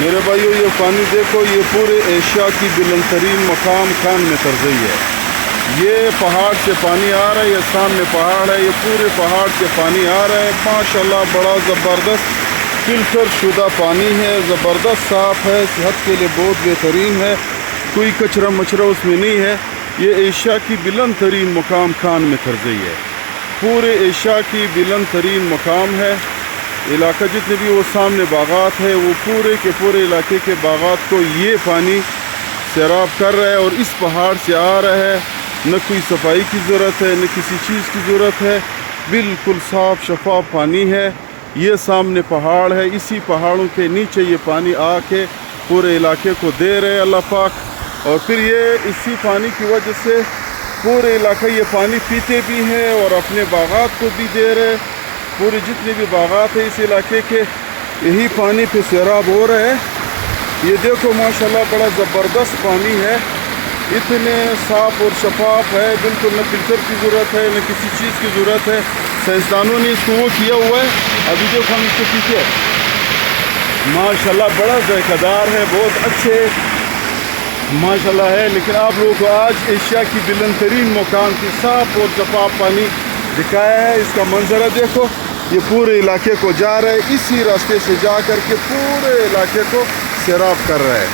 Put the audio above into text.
میرے بھائیو یہ پانی دیکھو، یہ پورے ایشیا کی بلند ترین مقام خان میں ترزئی ہے۔ یہ پہاڑ سے پانی آ رہا ہے، یہ سامنے پہاڑ ہے، یہ پورے پہاڑ سے پانی آ رہا ہے۔ ماشاءاللہ بڑا زبردست فلٹر شدہ پانی ہے، زبردست صاف ہے، صحت کے لیے بہت بہترین ہے، کوئی کچرا مچرا اس میں نہیں ہے۔ یہ ایشیا کی بلند ترین مقام خان میں ترزئی ہے، پورے ایشیا کی بلند ترین مقام ہے۔ علاقہ جتنے بھی وہ سامنے باغات ہے، وہ پورے کے پورے علاقے کے باغات کو یہ پانی سیراب کر رہا ہے اور اس پہاڑ سے آ رہا ہے۔ نہ کوئی صفائی کی ضرورت ہے، نہ کسی چیز کی ضرورت ہے، بالکل صاف شفاف پانی ہے۔ یہ سامنے پہاڑ ہے، اسی پہاڑوں کے نیچے یہ پانی آ کے پورے علاقے کو دے رہے اللہ پاک، اور پھر یہ اسی پانی کی وجہ سے پورے علاقہ یہ پانی پیتے بھی ہیں اور اپنے باغات کو بھی دے رہے۔ پورے جتنے بھی باغات ہیں اس علاقے کے، یہی پانی پہ سیراب ہو رہا ہے۔ یہ دیکھو ماشاءاللہ بڑا زبردست پانی ہے، اتنے صاف اور شفاف ہے، بالکل نہ فلٹر کی ضرورت ہے، نہ کسی چیز کی ضرورت ہے۔ سائنسدانوں نے اس کو وہ کیا ہوا ہے، ابھی دیکھو ہم اس کے پیچھے ماشاءاللہ بڑا ذائقہ دار ہے، بہت اچھے ماشاءاللہ ہے۔ لیکن آپ لوگوں کو آج ایشیا کی بلند ترین مقام کی صاف اور شفاف پانی دکھایا ہے۔ اس کا منظرہ دیکھو، یہ پورے علاقے کو جا رہا ہے، اسی راستے سے جا کر کے پورے علاقے کو سیراب کر رہا ہے۔